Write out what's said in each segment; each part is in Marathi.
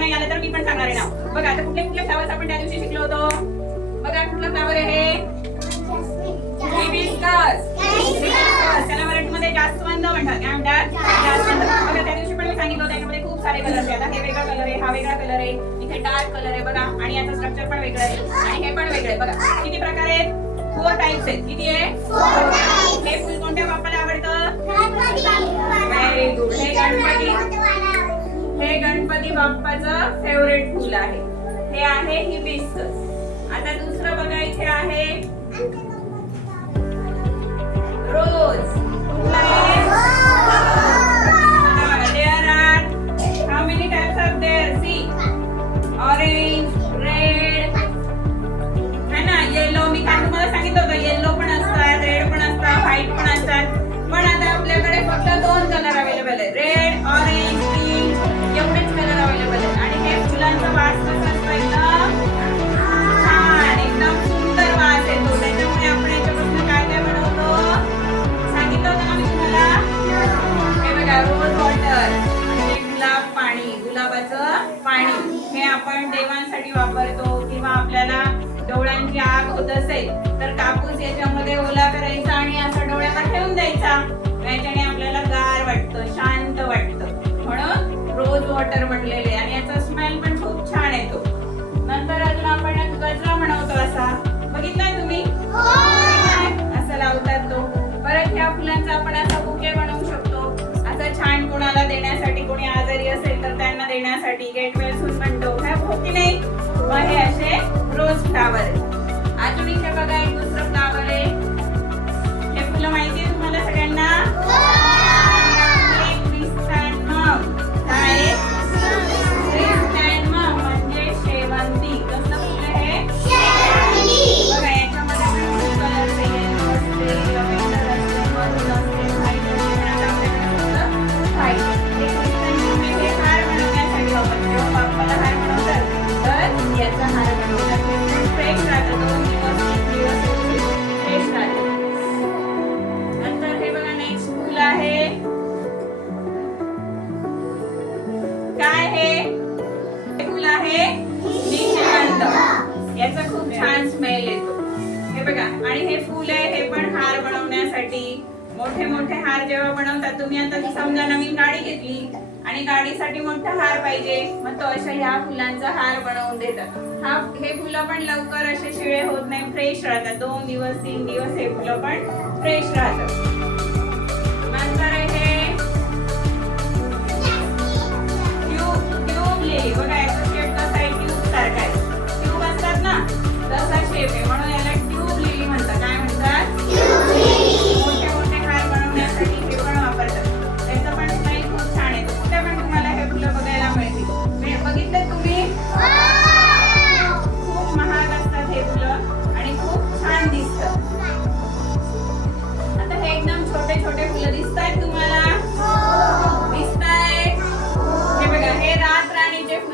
मी पण सांगणार आहे नाव. बघा आता कुठले कुठले फ्लावर्स आपण त्या दिवशी शिकलो होतो? बघा कुठलं फ्लावर आहे त्याला मराठीमध्ये जास्वंद म्हणतात. काय म्हणतात? जास्वंद. बघा त्या दिवशी पण मी सांगितलं होतं याच्यामध्ये खूप सारे कलर आहेत आता हे वेगळा कलर आहे हा वेगळा कलर आहे. इथे डार्क कलर आहे बघा. आणि याचं स्ट्रक्चर पण वेगळं आहे. आणि हे पण वेगळं आहे. बघा किती प्रकार आहेत? फोर टाइप्स आहेत. किती आहे? हे फुल कोणत्या बाप्पाला आवडतं? बाप्पाचं फेवरेट फुल आहे. हे आहे हिबिस्कस. वॉटर म्हणजे गुलाब पाणी गुलाबाचं पाणी हे आपण देवांसाठी वापरतो किंवा आपल्याला डोळ्यांची आग होत असेल तर कापूस याच्यामध्ये ओला करायचा आणि असा डोळ्याला ठेवून द्यायचा. याच्याने आपल्याला गार वाटतं शांत वाटतं. म्हणून रोज वॉटर म्हणलेले आणि त्यांना देण्यासाठी पण वेल्सून बनतो नाही मग हे असे रोज फ्लावर याचा खूप छान स्मेल येतो. हे बघा आणि हे फुल आहे हे पण हार बनवण्यासाठी. मोठे मोठे हार जेव्हा बनवतात तुम्ही आता समजा नवीन गाडी घेतली आणि गाडीसाठी मोठा हार पाहिजे मग तो अशा ह्या फुलांचा हार बनवून देतात. हा हे फुलं पण लवकर असे शिळे होत नाही फ्रेश राहतात. दोन दिवस तीन दिवस हे फुलं पण फ्रेश राहतात.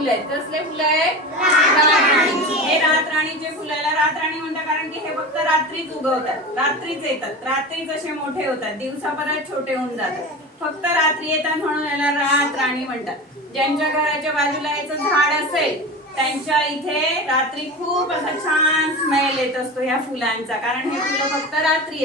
फुलं आहेत. कसले फुलं आहेत? रात राणीचे हे रात राणीचे फुलाला रात राणी म्हणतात कारण की हे फक्त रात्रीच उगवतात. रात्रीच येतात. रात्रीच असे मोठे होतात दिवसा परत छोटे होऊन जातात. फक्त रात्री येतात म्हणून याला रात राणी म्हणतात. ज्यांच्या घराच्या बाजूला याचं झाड असेल त्यांच्या इथे रात्री खूप असा छान स्मेल येत असतो ह्या फुलांचा. कारण हे फुलं फक्त रात्री